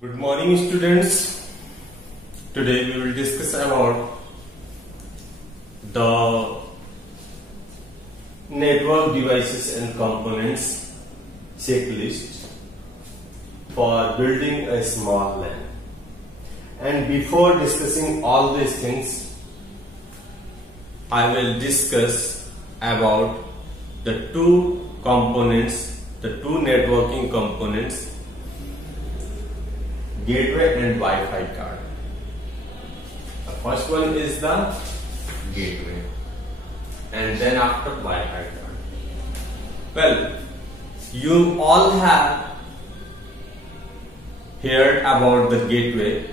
Good morning, students. Today we will discuss about the network devices and components checklist for building a small LAN. And before discussing all these things, I will discuss about the two components, the two networking components, gateway and Wi-Fi card. The first one is the gateway, and then after Wi-Fi card. Well, you all have heard about the gateway,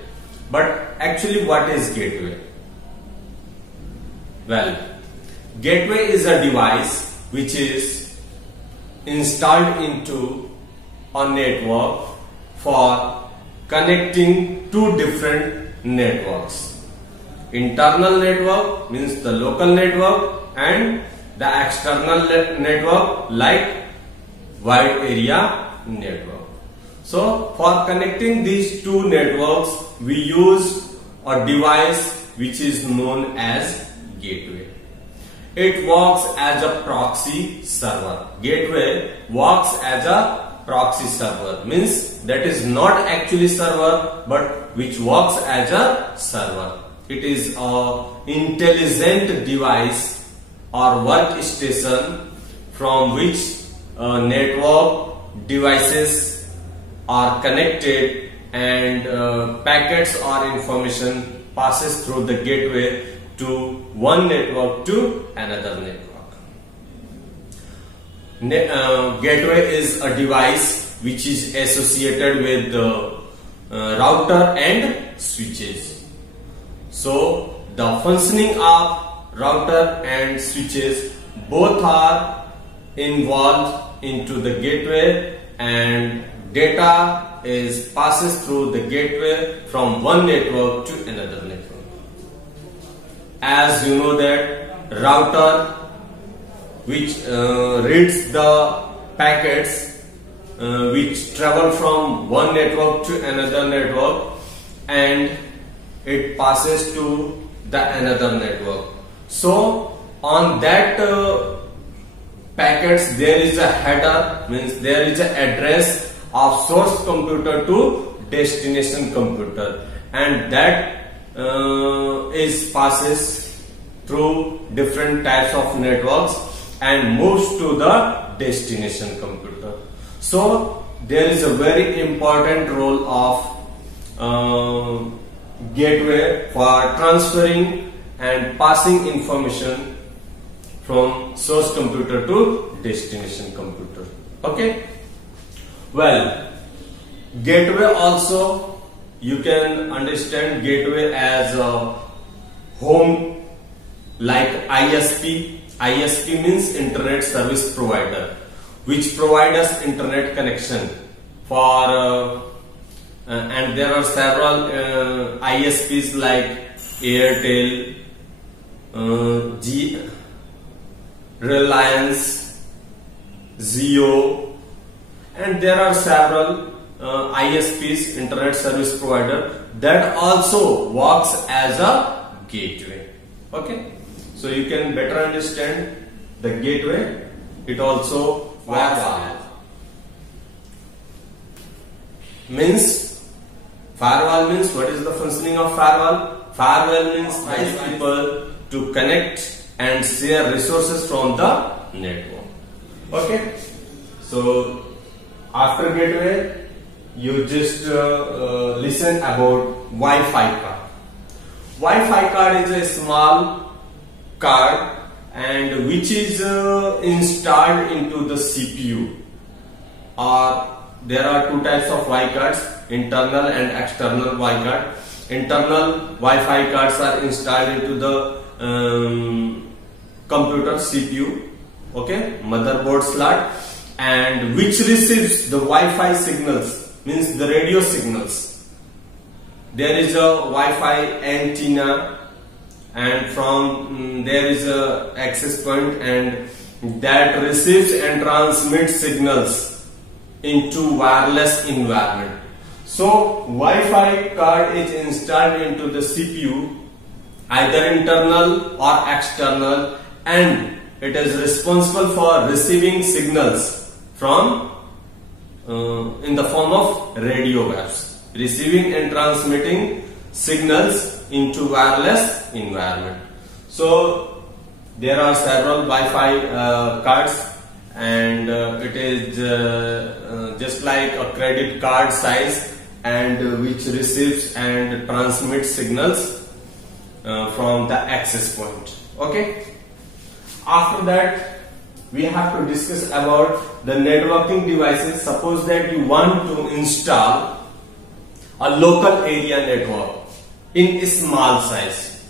but actually what is gateway? Well, gateway is a device which is installed into a network for connecting two different networks. Internal network means the local network, and the external network like wide area network. So for connecting these two networks, we use a device which is known as gateway. It works as a proxy server. Gateway works as a proxy server, means that is not actually server but which works as a server. It is a intelligent device or workstation from which network devices are connected, and packets or information passes through the gateway to one network to another network. Gateway is a device which is associated with the router and switches. So the functioning of router and switches both are involved into the gateway, and data is passes through the gateway from one network to another network. As you know that router which reads the packets which travel from one network to another network, and it passes to the another network. So on that packets there is a header, means there is an address of source computer to destination computer, and that is passes through different types of networks and moves to the destination computer. So there is a very important role of gateway for transferring and passing information from source computer to destination computer. Okay. Well, gateway also, you can understand gateway as a home, like ISP. ISP means Internet Service Provider, which provides us internet connection for and there are several ISPs like Airtel, Reliance, Jio, and there are several ISPs, Internet Service Provider, that also works as a gateway. Okay. So you can better understand the gateway. It also firewall means what is the functioning of firewall? Firewall means allows people to connect and share resources from the network. Okay. So after gateway, you just listen about Wi-Fi card. Wi-Fi card is a small card and which is installed into the CPU. Or there are two types of Wi-Fi cards, internal and external Wi-Fi card. Internal Wi-Fi cards are installed into the computer CPU, okay, motherboard slot, and which receives the Wi-Fi signals, means the radio signals. There is a Wi-Fi antenna, and from there is a access point, and that receives and transmits signals into wireless environment. So Wi-Fi card is installed into the CPU, either internal or external, and it is responsible for receiving signals from in the form of radio waves, receiving and transmitting signals into wireless environment. So there are several Wi-Fi cards, and it is just like a credit card size, and which receives and transmits signals from the access point. Okay. After that, we have to discuss about the networking devices. Suppose that you want to install a local area network in a small size.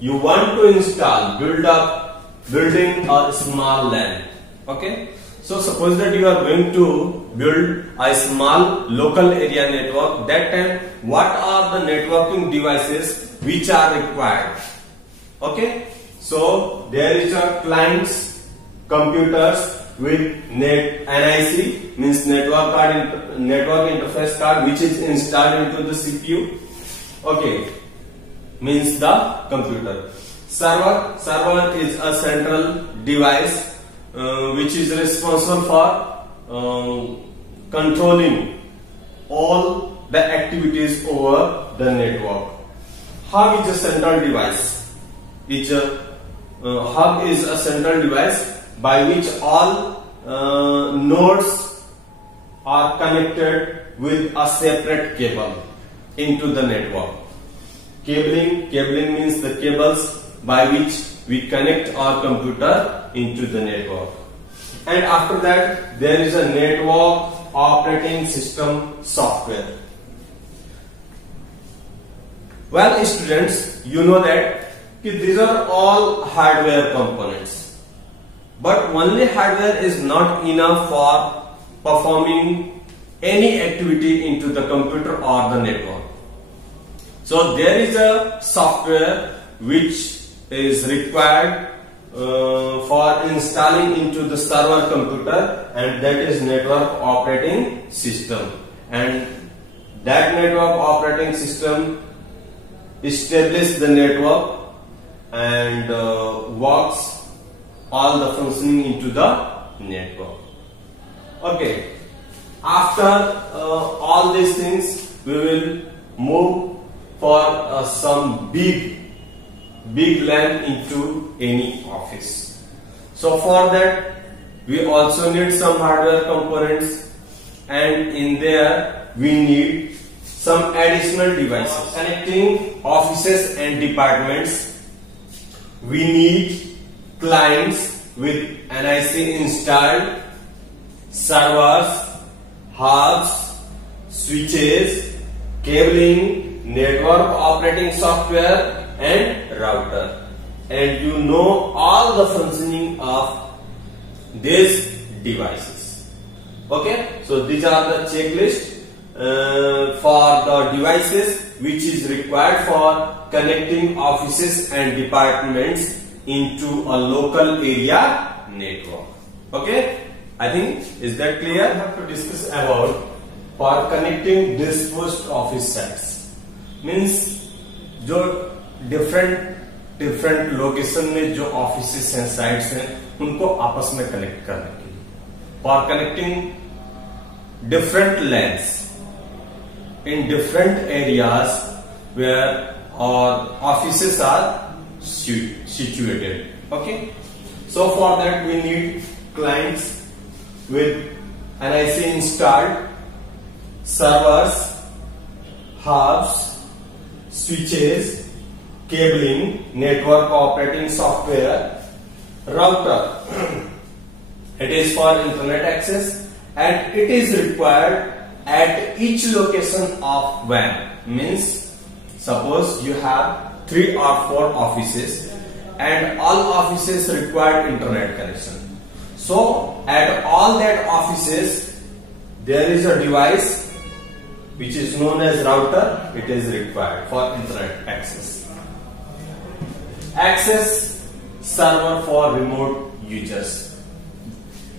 You want to install, building a small LAN. Okay. So suppose that you are going to build a small local area network. That time, what are the networking devices which are required? Okay. So there is a clients, computers with NIC, means network interface card, which is installed into the CPU. Okay, means the computer. Server is a central device which is responsible for controlling all the activities over the network. Hub is a central device. Hub is a central device by which all nodes are connected with a separate cable into the network. Cabling means the cables by which we connect our computer into the network. And after that, there is a network operating system software. Well, students, you know that these are all hardware components, but only hardware is not enough for performing any activity into the computer or the network. So there is a software which is required for installing into the server computer, and that is network operating system. And that network operating system establishes the network and works all the functioning into the network. Okay, after all these things, we will move for some big LAN into any office. So for that, we also need some hardware components, and in there we need some additional devices connecting offices and departments. We need clients with NIC installed, servers, hubs, switches, cabling, network operating software, and router. And you know all the functioning of these devices. Okay, so these are the checklist for the devices which is required for connecting offices and departments into a local area network. Okay, I think, is that clear? I have to discuss about for connecting this post office sites. Means जो different location में जो offices हैं, sites हैं, उनको आपस में connect करने के लिए, for connecting different lands in different areas where our offices are situated. Okay, so for that we need clients with NIC installed, servers, hubs, switches, cabling, network operating software, router. It is for internet access, and it is required at each location of WAN. Means suppose you have 3 or 4 offices and all offices require internet connection. So at all that offices there is a device which is known as router. It is required for internet access. Access server for remote users,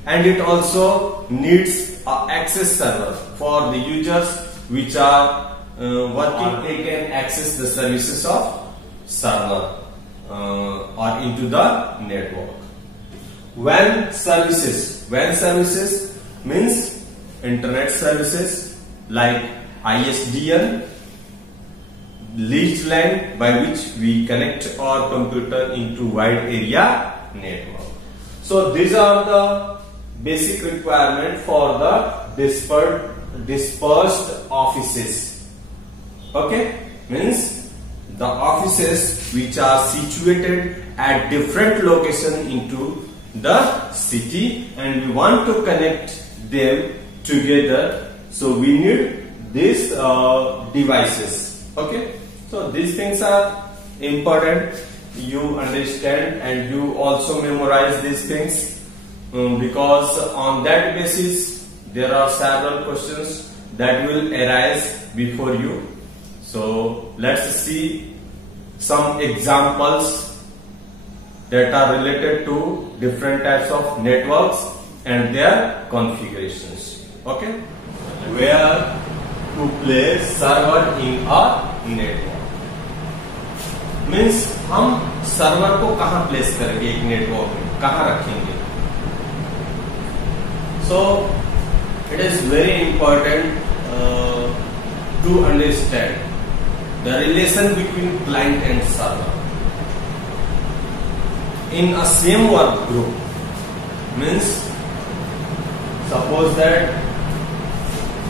and it also needs an access server for the users which are working, they can access the services of server or into the network. WAN services means internet services like ISDN, leased line, by which we connect our computer into wide area network. So these are the basic requirement for the dispersed offices. Okay, means the offices which are situated at different location into the city, and we want to connect them together, so we need these devices. Okay, so these things are important, you understand, and you also memorize these things, because on that basis there are several questions that will arise before you. So let's see some examples that are related to different types of networks and their configurations. Okay, where to place server in a network means हम server को कहां place करेंगे, एक network में कहां रखेंगे. So it is very important to understand the relation between client and server in a same work group. Means suppose that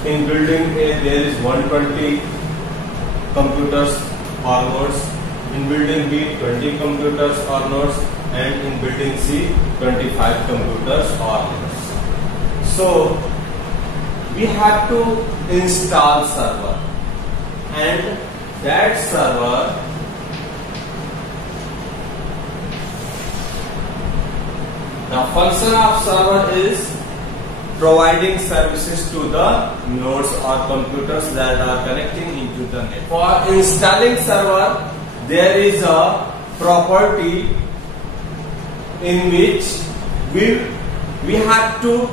in building A there is 120 computers or nodes, in building B 20 computers or nodes, and in building C 25 computers or nodes. So we have to install server, and that server the function of server is providing services to the nodes or computers that are connecting into the network. For installing server, there is a property in which we have to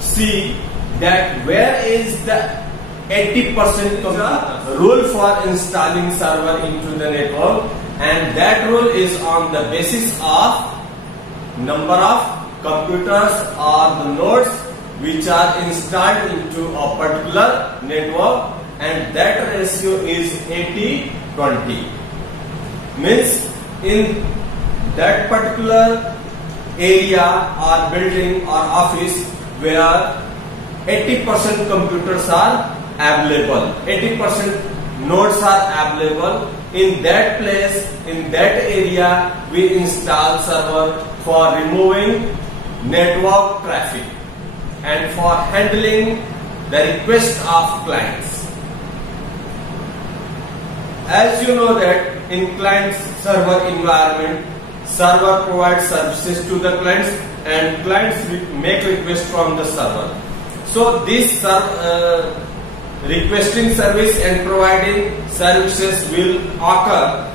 see that where is the 80% rule for installing server into the network, and that rule is on the basis of number of computers or the nodes which are installed into a particular network, and that ratio is 80-20. Means in that particular area or building or office where 80% computers are available, 80% nodes are available, in that place, in that area, we install server for removing network traffic and for handling the request of clients. As you know that in client server environment, server provides services to the clients and clients make requests from the server. So this requesting service and providing services will occur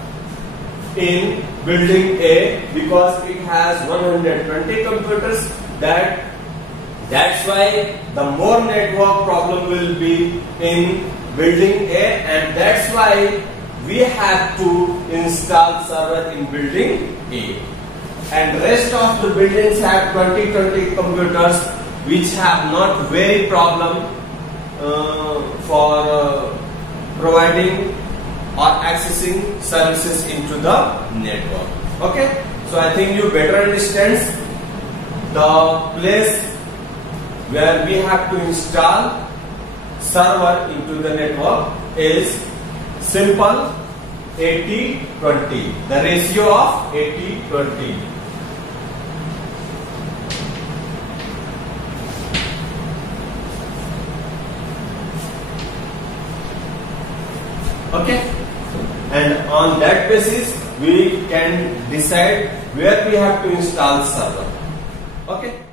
in building A because it has 120 computers. That's why the more network problem will be in building A, and that's why we have to install server in building A. And rest of the buildings have 20 computers which have not very problem for providing or accessing services into the network. Okay, so I think you better understand the place where we have to install server into the network is simple 80-20, the ratio of 80-20. Okay, and on that basis we can decide where we have to install server. Okay.